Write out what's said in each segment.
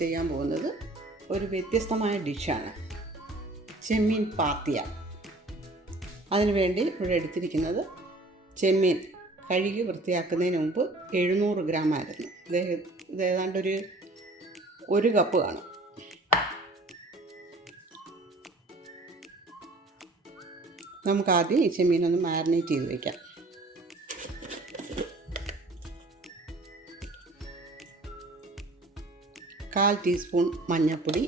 ചെയ്യാൻ പോകുന്നത് ഒരു വ്യത്യസ്തമായ ഡിഷാണ്, ചെമ്മീൻ പാത്തിയ. അതിനുവേണ്ടി ഇവിടെ എടുത്തിരിക്കുന്നത് ചെമ്മീൻ കഴുകി വൃത്തിയാക്കുന്നതിന് മുമ്പ് 700 ഗ്രാം ആയിരുന്നു. ഇത് ഏതാണ്ട് ഒരു കപ്പ് കാണും. നമുക്കാദ്യം ഈ ചെമ്മീനൊന്ന് മാരിനേറ്റ് ചെയ്ത് വയ്ക്കാം. കാൽ ടീസ്പൂൺ മഞ്ഞൾപ്പൊടി,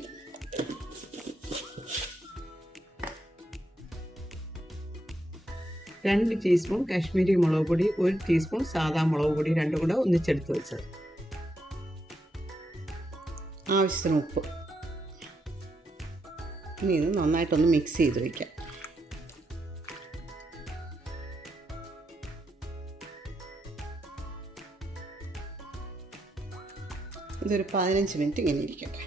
രണ്ട് ടീസ്പൂൺ കാശ്മീരി മുളക് പൊടി, 1 ടീസ്പൂൺ സാദാ മുളക് പൊടി, രണ്ടും കൂടെ ഒന്നിച്ചെടുത്ത് വെച്ചത്, ആവശ്യത്തിന് ഉപ്പ്. ഇനി ഇത് നന്നായിട്ടൊന്ന് മിക്സ് ചെയ്ത് വയ്ക്കാം. ഇതൊരു 15 മിനിറ്റ് ഇങ്ങനെ ഇരിക്കട്ടെ.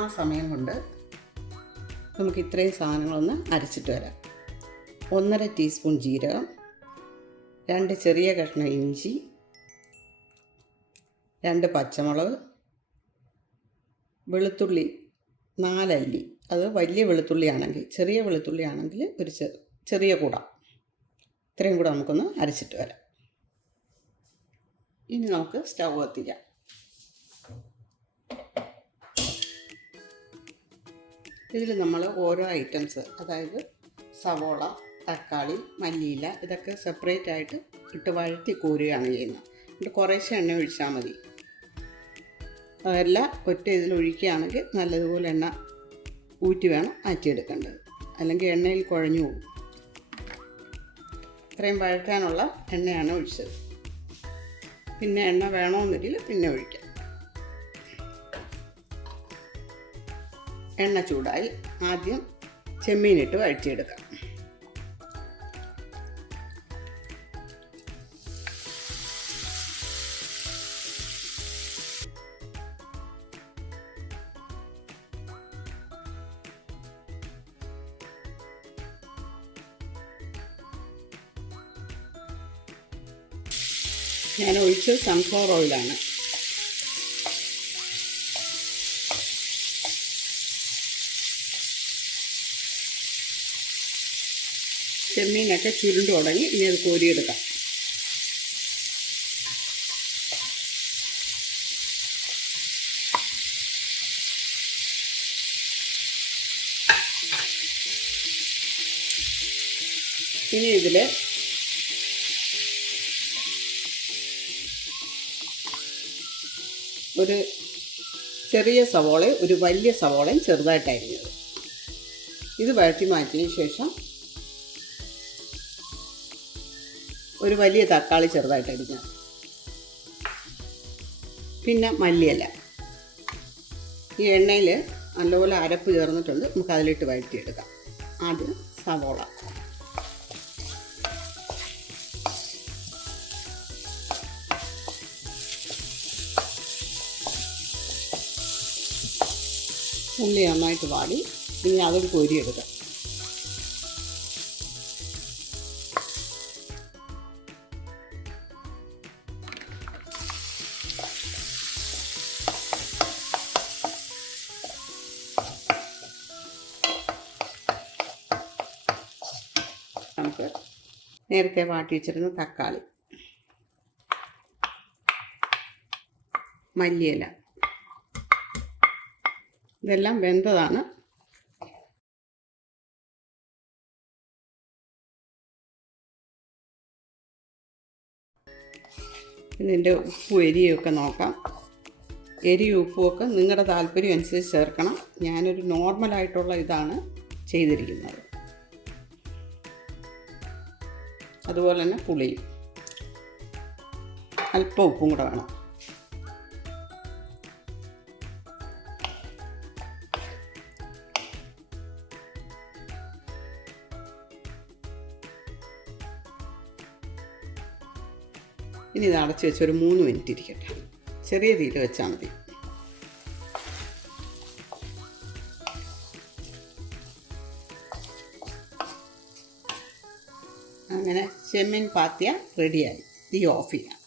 ആ സമയം കൊണ്ട് നമുക്ക് ഇത്രയും സാധനങ്ങളൊന്ന് അരച്ചിട്ട് വരാം. 1.5 ടീസ്പൂൺ ജീരകം, 2 ചെറിയ കഷ്ണം ഇഞ്ചി, 2 പച്ചമുളക്, വെളുത്തുള്ളി 4 അല്ലി. അത് വലിയ വെളുത്തുള്ളി ആണെങ്കിൽ, ചെറിയ വെളുത്തുള്ളി ആണെങ്കിൽ ഒരു ചെറിയ കൂട. ഇത്രയും കൂടെ നമുക്കൊന്ന് അരച്ചിട്ട് വരാം. ഇനി നമുക്ക് സ്റ്റൗ കത്തിക്കാം. ഇതിൽ നമ്മൾ ഓരോ ഐറ്റംസ്, അതായത് സവോള, തക്കാളി, മല്ലിയില, ഇതൊക്കെ സെപ്പറേറ്റ് ആയിട്ട് ഇട്ട് വഴറ്റി കോരുകയാണ് ചെയ്യുന്നത്. എന്നിട്ട് കുറേശ്ശെ എണ്ണ ഒഴിച്ചാൽ മതി. അതെല്ലാം ഒറ്റ ഇതിൽ ഒഴിക്കുകയാണെങ്കിൽ നല്ലതുപോലെ എണ്ണ ഊറ്റി വേണം ആറ്റിയെടുക്കേണ്ടത്, അല്ലെങ്കിൽ എണ്ണയിൽ കുഴഞ്ഞു പോകും. ഇത്രയും വഴറ്റാനുള്ള എണ്ണയാണ് ഒഴിച്ചത്. പിന്നെ എണ്ണ വേണമെന്നെങ്കിൽ പിന്നെ ഒഴിക്കാം. എണ്ണ ചൂടായി ആദ്യം ചെമ്മീനിട്ട് വഴറ്റിയെടുക്കാം. ഞാൻ ഒഴിച്ചത് സൺഫ്ലവർ ഓയിലാണ്. ചെമ്മീനൊക്കെ ചുരുണ്ട് തുടങ്ങി. ഇനി അത് കോരിയെടുക്കാം. ഇനി ഇതിൽ ഒരു ചെറിയ സവോളയും ഒരു വലിയ സവോളയും ചെറുതായിട്ട് അരിഞ്ഞത് ഇത് വഴറ്റി മാറ്റിയതിന് ശേഷം ഒരു വലിയ തക്കാളി ചെറുതായിട്ട് അരിഞ്ഞത്, പിന്നെ മല്ലിയില. ഈ എണ്ണയിൽ നല്ലപോലെ അരപ്പ് ചേർന്നിട്ടുണ്ട്. നമുക്ക് അതിലിട്ട് വഴറ്റിയെടുക്കാം. ആദ്യം സവോള, ഉള്ളി നന്നായിട്ട് വാടി. ഇനി അതൊരു കോരിയെടുക്കാം. നമുക്ക് നേരത്തെ വാട്ടി വെച്ചിരുന്ന തക്കാളി, മല്ലിയില, ഇതെല്ലാം വെന്തതാണ്. ഇതിൻ്റെ ഉപ്പും എരിയൊക്കെ നോക്കാം. എരിയും ഉപ്പുമൊക്കെ നിങ്ങളുടെ താല്പര്യം അനുസരിച്ച് ചേർക്കണം. ഞാനൊരു നോർമലായിട്ടുള്ള ഇതാണ് ചെയ്തിരിക്കുന്നത്. അതുപോലെ തന്നെ പുളിയും അല്പം ഉപ്പും കൂടെ വേണം. ഇനി ഇത് അടച്ച് വെച്ച് ഒരു 3 മിനിറ്റ് ഇരിക്കട്ടെ. ചെറിയ തീയിൽ വെച്ചാൽ മതി. അങ്ങനെ ചെമ്മീൻ പാത്തിയ റെഡിയായി. തീ ഓഫ് ചെയ്യാം.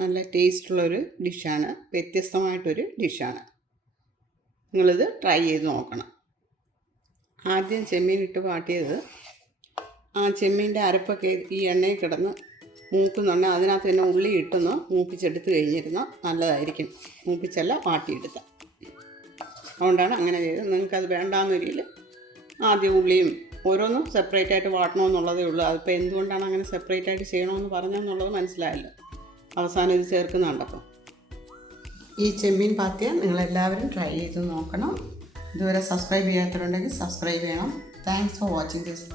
നല്ല ടേസ്റ്റുള്ളൊരു ഡിഷാണ്, വ്യത്യസ്തമായിട്ടൊരു ഡിഷാണ്. നിങ്ങളിത് ട്രൈ ചെയ്ത് നോക്കണം. ആദ്യം ചെമ്മീൻ ഇട്ട് വാട്ടിയത്, ആ ചെമ്മീൻ്റെ അരപ്പൊക്കെ ഈ എണ്ണയിൽ കിടന്ന് മൂക്കുന്നുണ്ട്. അതിനകത്ത് തന്നെ ഉള്ളി ഇട്ടൊന്ന് മൂപ്പിച്ചെടുത്ത് കഴിഞ്ഞിരുന്നാൽ നല്ലതായിരിക്കും. മൂപ്പിച്ചല്ല, വാട്ടിയെടുത്ത. അതുകൊണ്ടാണ് അങ്ങനെ ചെയ്തത്. നിങ്ങൾക്കത് വേണ്ടാന്നൊരിയിൽ ആദ്യം ഉള്ളിയും ഓരോന്നും സെപ്പറേറ്റ് ആയിട്ട് വാട്ടണമെന്നുള്ളതേ ഉള്ളൂ. അതിപ്പോൾ എന്തുകൊണ്ടാണ് അങ്ങനെ സെപ്പറേറ്റ് ആയിട്ട് ചെയ്യണമെന്ന് പറഞ്ഞതെന്നുള്ളത് മനസ്സിലായല്ലോ. അവസാനം ഇത് ചേർക്കുന്നുണ്ടപ്പോൾ. ഈ ചെമ്മീൻ പാത്തിയ നിങ്ങളെല്ലാവരും ട്രൈ ചെയ്ത് നോക്കണം. ഇതുവരെ സബ്സ്ക്രൈബ് ചെയ്യാത്തവരുണ്ടെങ്കിൽ സബ്സ്ക്രൈബ് ചെയ്യണം. Thanks for watching this.